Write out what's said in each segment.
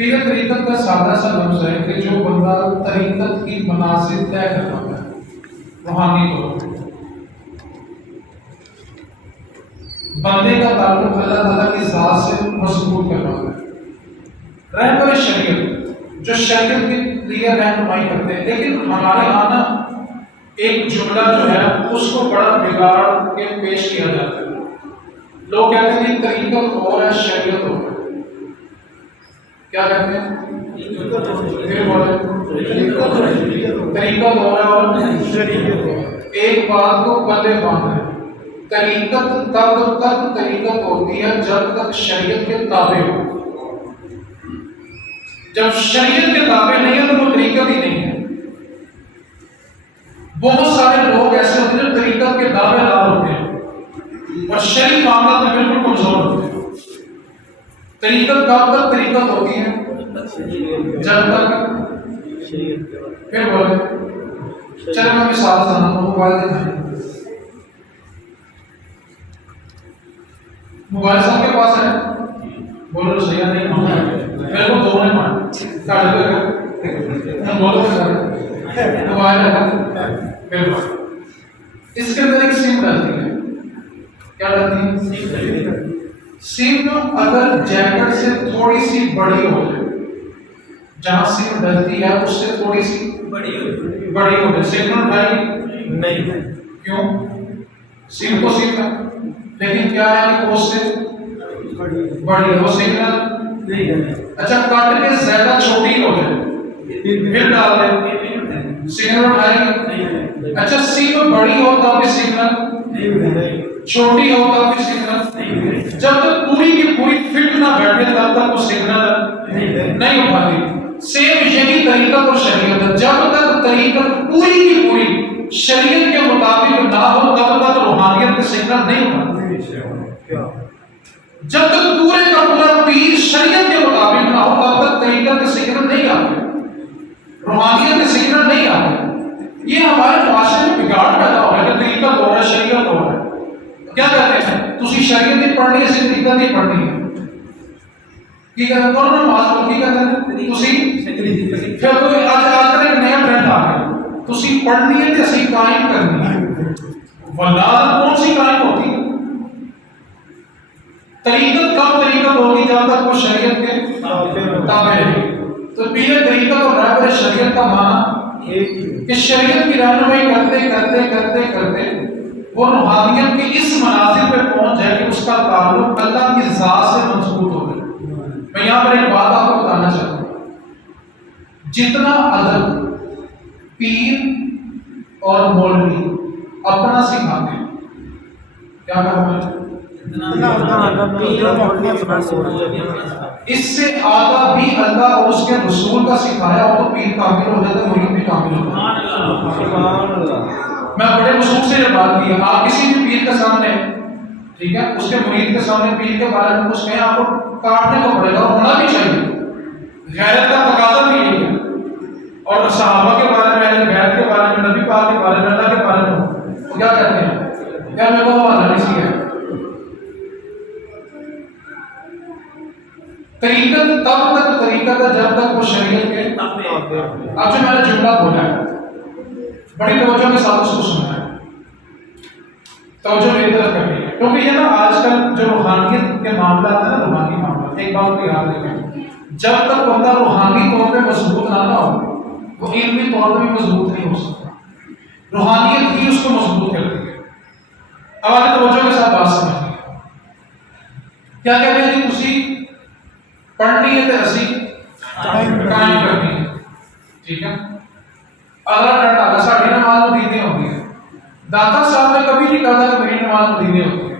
پیر طریقت کا سادہ سا لفظ ہے کہ جو بندہ طریقت کی منازل طے کرتا ہے روحانی طور پر، بندے کا تعلق اللہ تعالیٰ کی ذات سے مضبوط کرنا ہے۔ رہبر شریعت جو شریعت کے لیے رہنمائی کرتے ہیں، لیکن ہمارے یہاں نا ایک جملہ جو ہے اس کو بڑا بگاڑ کے پیش کیا جاتا ہے۔ لوگ کہتے ہیں کہ طریقت اور ہے شریعت اور ہے۔ کیا کہتے ہیں؟ پھر بولے طریقت اور ہے اور ایک بات کو پلے باندھ ہے۔ طریقت تب تک طریقت ہوتی ہے جب تک شریعت کے تابع ہو۔ جب شریعت کے تابع نہیں ہے تو وہ طریقت ہی نہیں ہے۔ بہت سارے لوگ ایسے ہوتے ہیں جو طریقت کے دعوے دار ہوتے ہیں اور شرعی معاملات میں بالکل کمزور ہوتے ہیں۔ طریقت کب تک طریقت ہوتی ہے؟ جب تک پھر بولے چلے میں مثال سناتا ہوں۔ موبائل دکھائیں، موبائل سب کے پاس ہے، بولو تو صحیح نہیں مانگا میرے کو دو نہیں مانگ بولو موبائل ہے، اس کے اندر ایک سم ڈالتی ہے۔ کیا ڈالتی ہے؟ سم اگر جیکٹ سے تھوڑی سی بڑی ہو جائے، جہاں سم ڈلتی ہے اس سے تھوڑی سی بڑی ہو جائے، سگنل بھائی نہیں، کیوں؟ سم کو سم ہے لیکن کیا ہے کہ اس سے بڑی ہے، وہ سگنل نہیں ہے۔ اچھا کٹ کے زیادہ چھوٹی ہو جائے پھر ڈال دیں، سگنل اٹھائے۔ اچھا سم بڑی ہو تب بھی سگنل، چھوٹی ہو تب بھی سگنل، جب تک پوری کی پوری فٹ نہ بیٹھے تب تک وہ سگنل نہیں اٹھاتی۔ سیم یہی طریقت اور شریعت ہے، جب تک طریقت پوری کی پوری شریعت کے مطابق نہ ہو تب تک روحانیت کے سگنل نہیں اٹھاتی۔ جب تک پورے کا پورا پیر شریعت کے مطابق نہ ہو تب تک طریقت کے سگنل نہیں آتے، روحانیت کے سگنل نہیں آتے۔ یہ ہمارے معاشرے میں بگاڑ پیدا ہو رہا ہے کہ طریقت ہو رہا ہے، شریعت ہو رہا ہے۔ کیا کہتے ہیں؟ تسی شریعت نہیں پڑھنی ہے، صرف طریقت نہیں پڑھنی ہے۔ کی کہتے ہیں؟ کون نماز پڑھ کی کہتے ہیں؟ تسی پھر کوئی آج کل ایک نیا ٹرینڈ آ گیا، تسی پڑھنی ہے تو اسی قائم کرنی ہے۔ واللہ کون سی قائم ہوتی ہے؟ طریقت کب طریقت ہوگی؟ جب تک وہ شریعت کے تابع ہے۔ تو پیر طریقت اور رہبر شریعت کا معنی کہ شریعت کی رہنمائی کرتے کرتے کرتے کرتے وہ روحانیت کے اس منازل پہ پہنچ جائے کہ اس کا تعلق اللہ کی ذات سے مضبوط ہو جائے۔ میں یہاں پر ایک بات آپ کو بتانا چاہتا ہوں، جتنا ادب پیر اور مولوی اپنا سکھاتے ہیں، کیا کہوں میں، اس سے آگا بھی اللہ اور اس کے رسول کا سکھایا ہو تو پیر کامل ہو جاتا ہے، مرید بھی کامل ہو جاتا ہے۔ میں بڑے اصول سے یہ بات کی ہے، آپ کسی بھی پیر کے سامنے، ٹھیک ہے، اس کے مرید کے سامنے پیر کے بارے میں کچھ کہیں، آپ کو کاٹنے کو پڑے گا، ہونا بھی چاہیے، غیرت کا تقاضا بھی یہی ہے۔ اور صحابہ کے بارے میں، اہل بیت کے بارے میں، نبی پاک کے بارے میں، اللہ کے بارے میں وہ کیا کہتے ہیں؟ کیا میرے کو حوالہ نہیں سی ہے۔ طریقت تب تک طریقت ہے جب تک وہ شریعت کے اب جو میں نے جملہ بولا ہے بڑی توجہ کے ساتھ اس کو سننا ہے، توجہ میری طرف کرنی ہے، کیونکہ یہ نا آج کل جو روحانیت کے معاملات ہیں نا، روحانی معاملات، ایک بات کو یاد رکھیں، جب تک بندہ روحانی طور پہ مضبوط نہ ہو وہ علمی طور پہ بھی مضبوط نہیں ہو سکتا۔ روحانیت ہی اس کو مضبوط کرتی ہے۔ اب آگے توجہ کے ساتھ بات سمجھیں، کیا کہتے ہیں کہ تسی پڑھنی ہے تو اسی قائم کرنی ہے، ٹھیک ہے۔ اگلا ٹرینڈ آ گیا، ساڑھی نماز مدینے ہوتی ہے۔ داتا صاحب نے کبھی نہیں کہا تھا کہ میری نماز مدینے ہوتی ہے،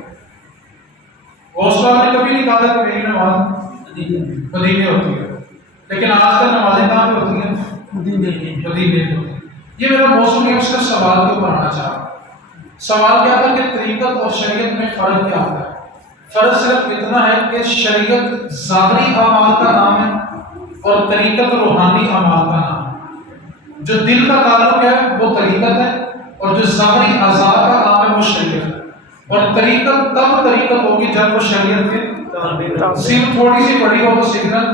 غوث پاک نے کبھی نہیں کہا تھا کہ میری نماز مدینے ہوتی ہے، لیکن آج کل نمازیں کہاں پہ ہوتی ہیں؟ مدینے ہوتی ہیں۔ یہ میرا موضوع ہے، اس کا سوال کے اوپر آنا چاہ رہا ہوں۔ سوال کیا تھا کہ طریقت اور شریعت میں فرق کیا ہوتا ہے؟ فرق صرف اتنا ہے کہ شریعت ظاہری اعمال کا نام ہے اور طریقت روحانی اعمال کا نام ہے۔ جو دل کا تعلق ہے وہ طریقت ہے اور جو ظاہری اعضاء کا نام ہے وہ شریعت ہے۔ اور طریقت تب طریقت ہوگی جب وہ شریعت کے سیم تھوڑی سی بڑی ہو تو سگنل،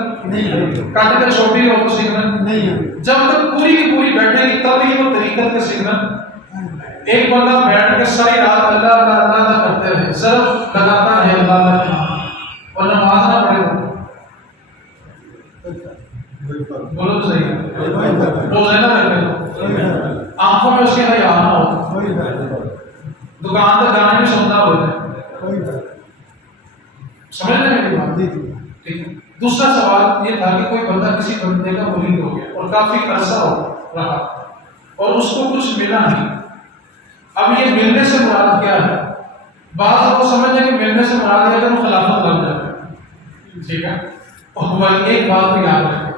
کٹ کے چھوٹی ہو تو سگنل نہیں، جب تک پوری کی پوری بیٹھے گی تب ہی وہ طریقت کے سگنل۔ ایک بندہ بیٹھ کے ساری رات اللہ اللہ اللہ اللہ کرتے رہے، صرف لگاتا ہے اللہ اللہ کے نام اور نماز نہ پڑھے بولو تو صحیح ہے، روزانہ رکھے، آنکھوں میں اس کے حیا نہ ہو، دکان تک گانے بھی سنتا ہوتا ہے، سمجھ رہے میری بات؟ ٹھیک ہے۔ دوسرا سوال یہ تھا کہ کوئی بندہ کسی بندے کا مرید ہو گیا اور کافی عرصہ ہو رہا اور اس کو کچھ ملا نہیں، اب یہ ملنے سے مراد کیا ہے؟ بعض لوگ سمجھتے ہیں کہ ملنے سے مراد ہے کہ وہ خلافت لگ جائے، ٹھیک ہے، اور بھائی ایک بات کو یاد رکھیں،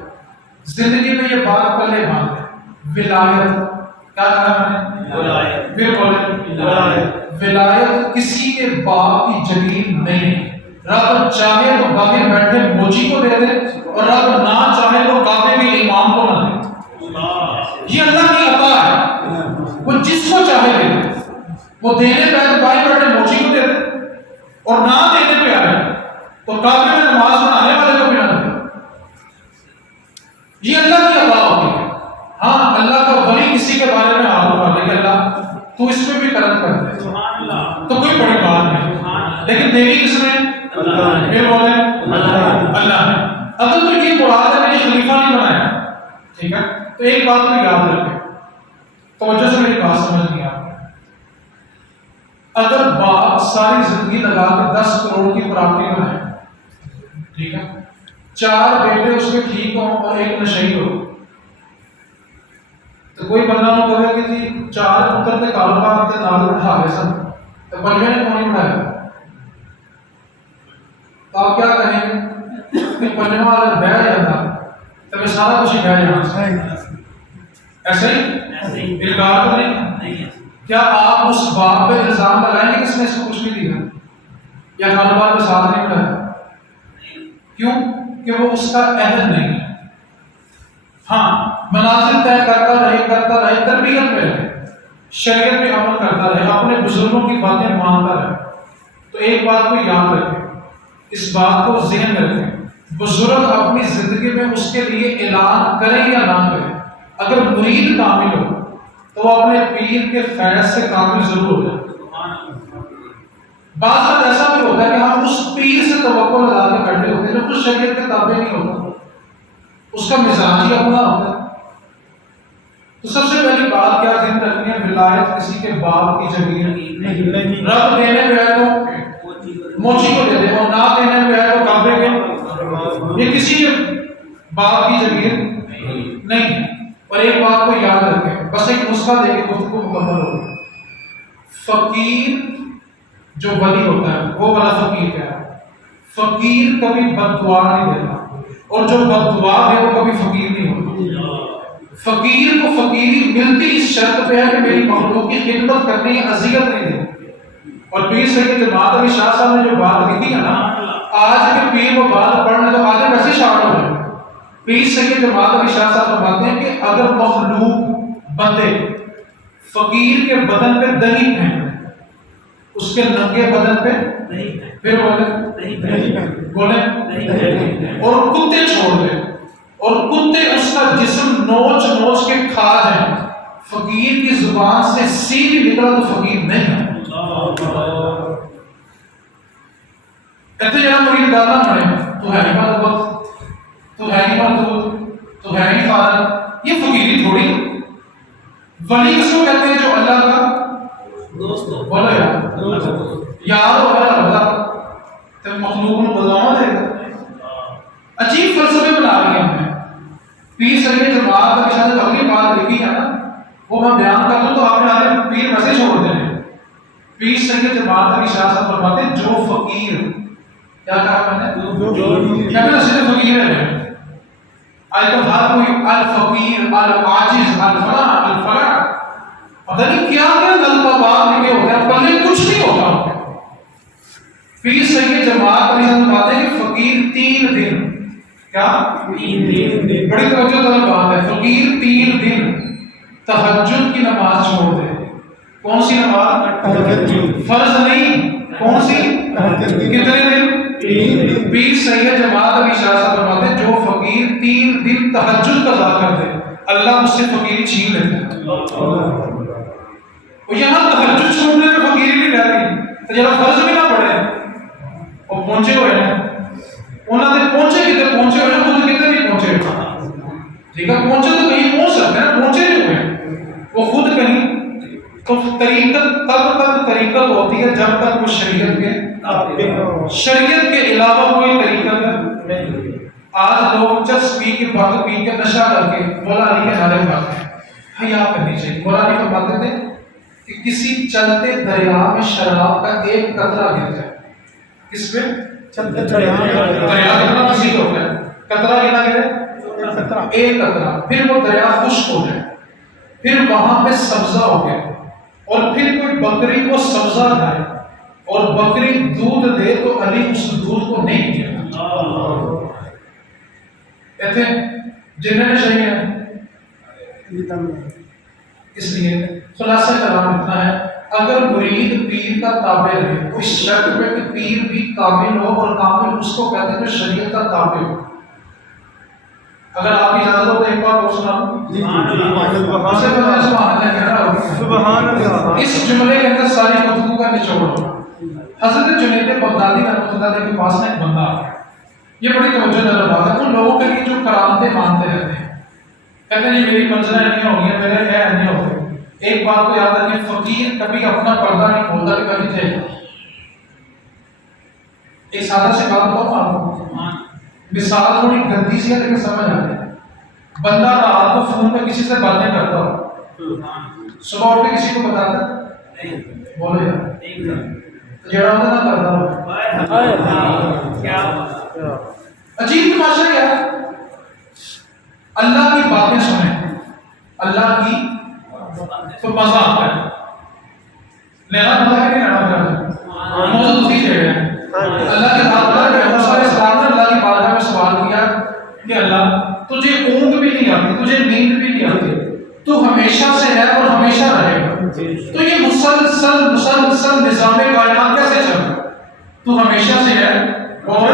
زندگی میں یہ بات پہلے بات ہے، ولایت، کیا کہا میں نے؟ ولایت، پھر بولے ولایت کسی کے باپ کی جگیر نہیں ہے۔ رب چاہے تو باہر بیٹھے موچی کو دے دے اور رب نہ چاہے تو کعبے کے امام کو نہ دے، یہ اللہ کی عطا ہے، وہ جس کو چاہے دے دے، وہ دینے پہ تو باہر بیٹھے موچی کو دے دے اور نہ دینے پہ آئے تو کعبے میں نماز پڑھانے والے کو بھی نہ دے، یہ اللہ کی عطا ہوتی ہے۔ ہاں اللہ کا ولی کسی کے بارے میں ہاتھ اٹھا لے کہ اللہ تو اس میں بھی کرم کر دے تو کوئی بڑی بات نہیں، لیکن دیوی کس نے؟ پھر بولے اللہ نے۔ اگر تو یہ مراد ہے کہ خلیفہ نہیں بنایا، ٹھیک ہے، تو ایک بات کو یاد رکھیں، توجہ سے میری بات سمجھ نہیں آپ، اگر باپ ساری زندگی لگا کے 10 کروڑ کی پراپرٹی بنائے، ٹھیک ہے، 4 بیٹے اس کے ٹھیک ہوں اور ایک نشئی ہو، تو کوئی بندہ نہ کہے کہ جی 4 پتر کے کاروبار کے نال بٹھا گئے سن تو پنجویں نے کیوں نہیں بٹھایا؟ تو آپ کیا کہیں گے کہ پنجواں اگر بہ جاتا تو میں سارا کچھ ہی بہ جانا، ایسے ہی انکار تو نہیں؟ کیا آپ اس باپ پہ الزام لگائیں گے کہ اس نے اس کو کچھ نہیں دیا یا کاروبار میں ساتھ نہیں بڑھایا؟ کیوں کہ وہ اس کا عہد نہیں ہے۔ ہاں منازل طے کرتا رہے، تربیت میں رہے، شریعت میں عمل کرتا رہے، اپنے بزرگوں کی باتیں مانتا رہے، تو ایک بات کو یاد رکھیں، اس بات کو ذہن میں رکھیں، بزرگ اپنی زندگی میں اس کے لیے اعلان کریں یا نہ کریں، اگر مرید کامل ہو تو وہ اپنے پیر کے فیض سے کامل ضرور ہو جائے۔ بعض بات ایسا بھی ہوتا ہے کہ ہم اس پیر سے توقع لگا کے بیٹھے ہوتے ہیں جو کچھ شریعت کے تابع نہیں ہوتا، اس کا مزاج ہی اپنا ہوتا ہے۔ تو سب سے پہلی بات کیا ذہن رکھنی ہے؟ ولایت کسی کے باپ کی جگیر نہیں، رب دینے پہ ہے تو موچی کو دے دے اور نہ دینے پہ ہے تو کعبے کے، یہ کسی کے باپ کی جگیر نہیں۔ اور ایک بات کو یاد رکھیں، بس ایک نسخہ دے کے گفتگو مکمل ہوگی، فقیر جو ولی ہوتا ہے وہ والا فقیر کیا ہے؟ فقیر کبھی بد دعا نہیں دیتا اور جو بد دعا ہے وہ کبھی فقیر نہیں ہوتا۔ فقیر کو فقیری ملتی اس شرط پہ ہے کہ میری مخلوق کی خدمت کرنی، اذیت نہیں دینی۔ اور پیر سید جماعت علی شاہ صاحب نے جو بات لکھی ہے نا، آج کے پیر وہ بات پڑھنے تو آگے ویسے شاعر ہو جائے۔ پیر سید جماعت علی شاہ صاحب فرماتے ہیں کہ اگر مخلوق بندے فقیر کے بدن پہ دہی پھینک اس کے ننگے بدن پہ پھر بولے اور کتے چھوڑ دے اور کتے اس کا جسم نوچ نوچ کے کھا جائیں، فقیر کی زبان سے سیدھی نکلا تو فقیر نہیں ہے۔ کہتے جناب مرید گانا پڑے تو ہے ہی بات، تو ہے ہی بات، تو ہے ہی فارغ، یہ فقیری تھوڑی۔ ولی کس کو کہتے ہیں؟ جو اللہ کا دوست ہو، بولو یار وغیرہ ہوگا تو مخلوق کو بدلاؤ دے گا۔ عجیب فلسفے بنا رہی ہم نے۔ پیر سید جماعت کے ساتھ اگلی بات لکھی ہے نا، وہ میں بیان کر دوں تو آپ نے آگے پیر ویسے چھوڑ دینے۔ پیر سید جماعت کی شاہ صاحب فرماتے ہیں جو فقیر، کیا کہا میں نے؟ کہتے ہیں صرف فقیر ہے، آج کل ہر کوئی الفقیر، العاجز، الفلاں الفلاں، پتہ نہیں کیا کیا القابات لکھے ہوتے ہیں، پلے کچھ نہیں ہوتا۔ پیر سید جماعت علی صاحب بات ہے کہ فقیر 3 دن، کیا 3 دن، بڑی توجہ طلب بات ہے، فقیر 3 دن تہجد کی نماز چھوڑ دے۔ کون سی نماز؟ فرض نہیں، کون سی؟ کتنے دن؟ پیر سید جماعت علی شاہ صاحب فرماتے ہیں جو فقیر 3 دن تہجد قضا کر دے اللہ اس سے فقیری چھین لیتا ہے. اور یہاں تہجد چھوڑنے میں فقیری نہیں رہتی تو جب فرض بھی نہ پڑے اور پہنچے ہوئے ہیں انہوں نے پہنچے ہوئے ہیں خود کتنے نہیں پہنچے ہوئے. ٹھیک ہے پہنچے تو کہیں پہنچ سکتے ہیں پہنچے نہیں ہوئے وہ خود کہیں. تو طریقت تب تک طریقت ہوتی ہے جب تک وہ شریعت کے علاوہ کوئی طریقت نہیں. آج لوگ چس پی کے بھنگ پی کے نشہ کر کے مولا علی کے نعرے مارتے ہیں. حیا کرنی چاہیے. مولا علی فرماتے تھے کہ کسی چلتے دریا میں شراب کا ایک قطرہ گر جائے. کس پہ؟ چلتے دریا کتنا وسیع ہو گیا. قطرہ کتنا گرے؟ ایک قطرہ. پھر وہ دریا خشک ہو جائے پھر وہاں پہ سبزہ ہو گیا اور پھر کوئی بکری کو سبزہ کھائے اور بکری دودھ دے تو علی اس دودھ کو نہیں پیا. کہتے ہیں جنہیں نے چاہیے. اس لیے خلاصہ کلام اتنا ہے اگر مرید پیر کا تابع رہے کوئی شک میں کہ پیر بھی کامل ہو اور کامل اس کو کہتے ہیں کہ شریعت کا تابع ہو. اگر آپ کی اجازت ہو تو ایک بار اور سناؤں. اس جملے کے اندر ساری گفتگو کا نچوڑ ہوگا. حضرت جنید بغدادی رحمۃ اللہ علیہ کے پاس میں ایک بندہ آیا. یہ بڑی توجہ والی بات ہے. ان لوگوں کے لیے جو کرامتیں مانتے رہتے ہیں کہتے ہیں یہ میری منزلیں نہیں ہوگی میرے ہے نہیں ہوتے. ایک بات کو یاد رکھیں فقیر کبھی اپنا پردہ نہیں کھولتا کہ کبھی تھے. ایک سادہ سی بات بہت معلوم مثال تھوڑی گندی سی ہے لیکن سمجھ آتی ہے. بندہ رات کو فون پہ کسی سے باتیں کرتا ہو صبح اٹھ کے کسی کو بتاتا بولے یار جڑا ہوتا نہ کرتا ہو. عجیب تماشا ہے. اللہ کی باتیں سنیں اللہ کی تو مزہ آتا ہے. لینا مزہ کہ نہیں لینا موضوع دوسری جگہ ہے. اللہ کے بات موسیٰ علیہ السلام نے اللہ کی بارگاہ میں سوال کیا کہ اللہ تجھے اونگ بھی نہیں آتی تجھے نیند بھی نہیں آتی تو ہمیشہ سے ہے اور ہمیشہ رہے گا تو یہ مسلسل نظام کائنات کیسے چل رہا. تو ہمیشہ سے ہے اور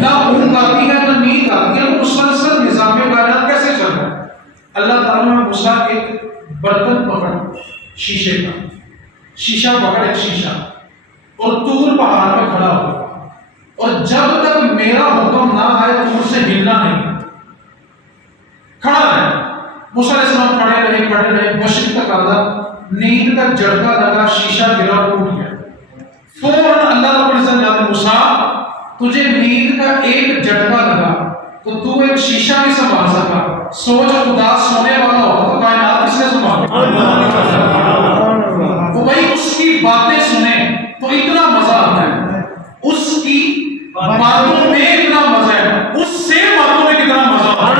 نہ اونگ آتی ہے نہ نیند آتی ہے. مسلسل نظام کائنات کیسے چل رہا. اللہ تعالیٰ نے موسیٰ ایک برتن پکڑ شیشے کا شیشہ پکڑ ایک شیشہ اور طور پہاڑ پہ کھڑا ہو اور جب تک میرا حکم نہ آئے طور سے ہلنا نہیں. کھڑا رہے. موسیٰ علیہ السلام کھڑے رہے مشرق تک آدھا نیند کا جھٹکا لگا شیشہ گرا ٹوٹ گیا. فوراً اللہ رب العزت نے موسیٰ تجھے نیند کا ایک جھٹکا لگا تو تو ایک شیشہ نہیں سنبھال سکا. سوچ خدا سونے والا ہوتا تو کائنات کس نے سنبھالی. تو بھائی اس کی باتیں سنیں تو اتنا مزہ آتا ہے. اس کی باتوں میں اتنا مزہ ہے. اس سے باتوں میں کتنا مزہ آتا ہے.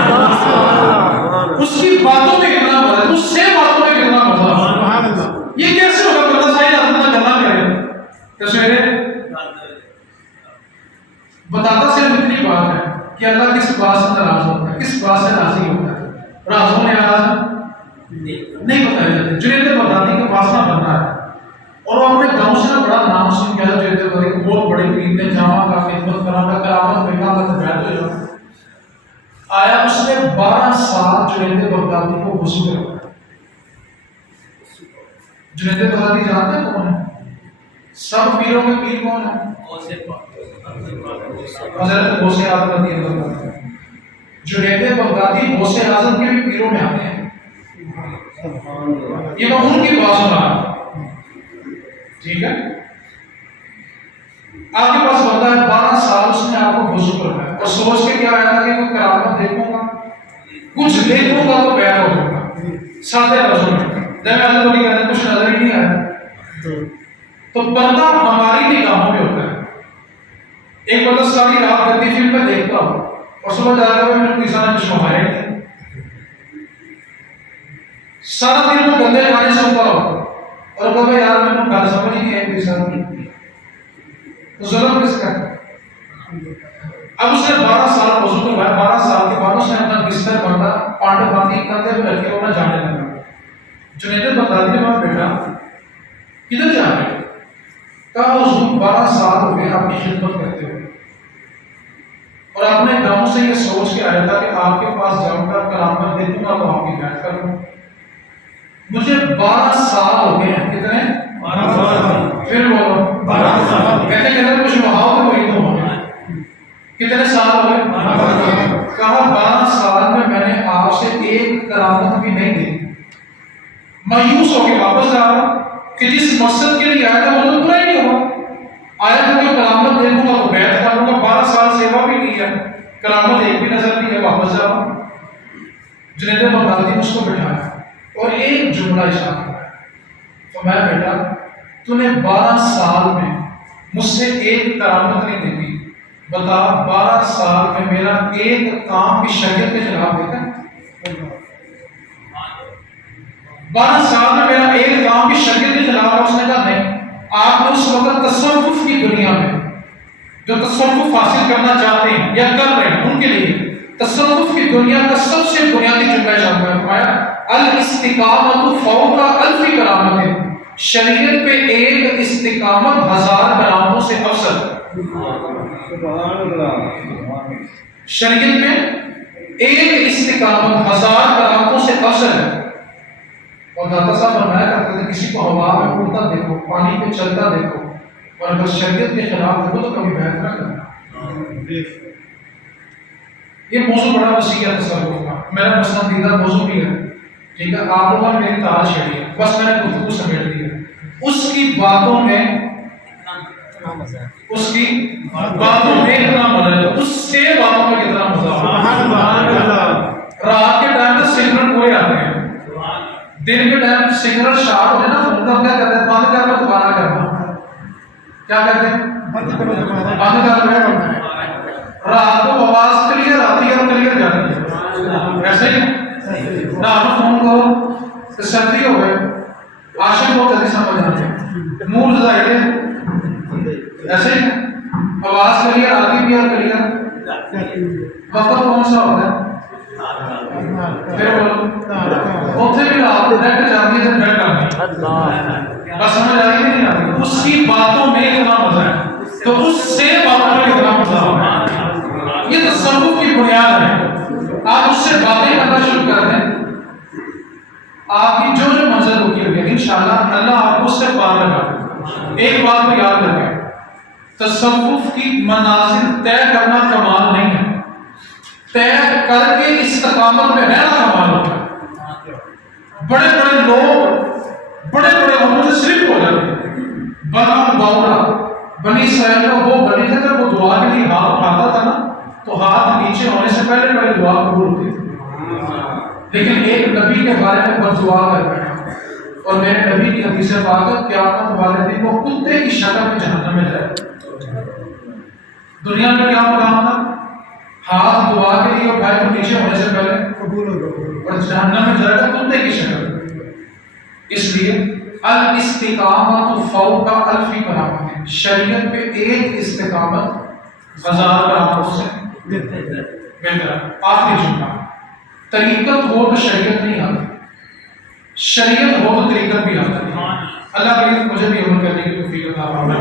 اس کی باتوں میں کتنا مزہ ہے. اس سے باتوں میں کتنا مزہ آتا ہے. یہ کیسے ہوگا بندہ سائل اپنا گلا کرے کیسے بتاتا صرف اتنی بات ہے کہ اللہ کس بات سے ناراض ہوتا ہے کس بات سے راضی ہوتا ہے. راز ہونے ناراض نہیں بتایا جاتے. جنید بغدادی کے پاس نہ بننا ہے اور وہ اپنے گاؤں سے بڑا نام سن گیا. جنید بغدادی بہت بڑے پیر نے جامع کا خدمت کرانا کرامت بیٹا کا بیعت ہو جانا آیا. اس نے 12 سال جنید بغدادی کو وضو کروایا. جنید بغدادی جانتے ہیں کون ہے؟ سب پیروں کے پیر کون ہے؟ حضرت غوث اعظم رضی اللہ عنہ. جنید بغدادی غوث اعظم کے بھی پیروں میں آتے ہیں. یہ میں ان کی بات سنا. ٹھیک ہے آپ کے پاس بندہ ہے 12 سال اس نے آپ کو وضو کروایا اور سوچ کے کیا آیا تھا کہ کوئی کرامت دیکھوں گا کچھ دیکھوں گا تو بیان ہو جاؤں گا. سادے لفظوں میں جب اللہ کو کہتے ہیں کچھ نظر ہی نہیں آیا تو بندہ ہماری نگاہوں میں ہوتا ہے. ایک بندہ ساری رات گندی فلم میں دیکھتا ہو اور صبح جا کر میں نے کوئی سارا چشمہ مارے نہیں. سارا دن وہ گندے گانے سنتا ہو اور کہو یار میں نے گانے سمجھ نہیں آئی کوئی سارا تو ظلم کس کا. اب اس نے 12 سال وضو کروایا. 12 سال کے بعد اس نے اپنا بستر باندھا پانڈے باندھی کندھے پہ رکھ کے وہ نہ جانے لگا. جنید بغدادی نے وہاں بیٹھا کدھر جا رہے؟ کہا حضور 12 سال ہو گئے آپ کی خدمت کرتے ہوئے اور اپنے گاؤں سے یہ سوچ کے آیا تھا کہ آپ کے پاس جاؤں گا، کرامت دیکھوں گا تو آپ کی بیعت کر لوں۔ مجھے 12 سال ہو گئے ہیں۔ کتنے؟ 12 سال۔ پھر بولو 12 سال۔ کہتے کہتے کچھ بہاؤ تو کوئی تو ہونا ہے۔ کتنے سال ہو گئے؟ 12 سال۔ کہا 12 سال میں نے آپ سے ایک کرامت بھی نہیں دیکھی۔ مایوس ہو کے واپس جا رہا کہ جس مقصد کے لیے آیا تھا وہ تو پورا ہی نہیں ہوا۔ آیا تھا کہ کرامت دیکھوں گا تو بیعت کروں گا، 12 سال سیوا بھی کی ہے، کرامت ایک بھی نظر نہیں ہے، واپس جا رہا۔ جنید بغدادی نے اس کو بٹھایا اور ایک جملہ ارشاد کیا، تو میں بیٹا تو نے 12 سال میں مجھ سے ایک کرامت نہیں دیکھی، بتا 12 سال میں میرا ایک کام بھی شریعت کے خلاف دیکھا؟ 12 سال میں میرا ایک کام بھی شریعت کے خلاف ہے؟ اس نے کہا نہیں۔ آپ نے اس وقت تصوف کی دنیا میں جو تصوف حاصل کرنا چاہتے ہیں یا کر رہے ہیں ان کے لیے تصوف کی دنیا کا سب سے بنیادی جملہ ارشاد فرمایا، الاستقامت فوق الف کرامت، شریعت پہ ایک استقامت 1000 کرامتوں سے افضل۔ سبحان اللہ۔ شریعت میں ایک استقامت 1000 کرامتوں سے افضل ہے۔ اور داتا صاحب فرمایا کرتے تھے کسی کو ہوا میں اڑتا دیکھو، پانی پہ چلتا دیکھو، اور اگر شریعت کے خلاف دیکھو تو کبھی بیعت نہ کرنا۔ یہ موضوع بڑا وسیع ہے تصوف کا، میرا پسندیدہ موضوع بھی ہے، ٹھیک ہے؟ آپ لوگوں نے میری تار چھیڑی ہے، بس میں نے گفتگو سمیٹ دی ہے۔ اس کی باتوں میں اتنا مزہ ہے، اس سے باتوں میں کتنا مزہ ہے۔ رات کے ٹائم میں سگنل پورے آتے ہیں، دن کے ٹائم سگنل شارٹ ہونے نا، فون کا کیا کہتے ہیں؟ بند کر لو دوبارہ کرنا۔ کیا کہتے ہیں؟ بند کر لو۔ رات کو آواز کلیئر آتی ہے اور کلیئر جاتی ہے، ایسے ہی نہ آپ فون کرو تو سردی ہو گئے، عاشق بہت جلدی سمجھ آتے ہیں، منہ ظاہر ہے، ایسے ہی آواز کلیئر آتی بھی اور کلیئر وقت کون سا ہوتا ہے؟ پھر بولو اتنے بھی آپ نیٹ جاتی ہے تو نیٹ آتی ہے، بس سمجھ آئی نہیں آتی؟ اس کی باتوں میں اتنا مزہ ہے تو اس سے باتوں میں کتنا مزہ ہوگا۔ یہ تصوف کی بنیاد ہے۔ آپ اس سے باتیں کرنا شروع کر دیں، آپ کی جو جو منزل ہوگی ہوگی انشاءاللہ اللہ آپ کو اس سے پار لگا۔ ایک بات کو یاد رکھیں، تصوف کی منازل طے کرنا کمال نہیں ہے، طے کر کے استقامت میں رہنا کمال ہوتا ہے۔ بڑے بڑے لوگ بڑے بڑے لوگوں سے صرف ہو جاتے ہیں۔ بلعام باورا بنی اسرائیل کا وہ بنی تھا، جب وہ دعا کے لیے ہاتھ اٹھاتا تھا نا تو ہاتھ نیچے ہونے سے پہلے پہلے دعا قبول ہوتی تھی، لیکن ایک نبی کے بارے میں بد دعا کر بیٹھا، اور میرے نبی کی حدیث پاک ہے قیامت والے دن وہ کتے کی شکل میں جہنم میں جائے۔ دنیا میں کیا مقام تھا؟ ہاتھ دعا کے لیے اٹھائے تو نیچے ہونے سے پہلے قبول ہوگا، اور جہنم میں جائے گا کتے کی شکل۔ اس لیے الاستقامت فوق الف کرامت، شریعت پہ ایک استقامت 1000 کرامتوں سے بہتر ہے۔ آخری جملہ، طریقت ہو تو شریعت نہیں آتی، شریعت ہو تو طریقت بھی آتی ہے۔ اللہ کریم مجھے بھی عمل کرنے کی توفیق عطا فرمائے۔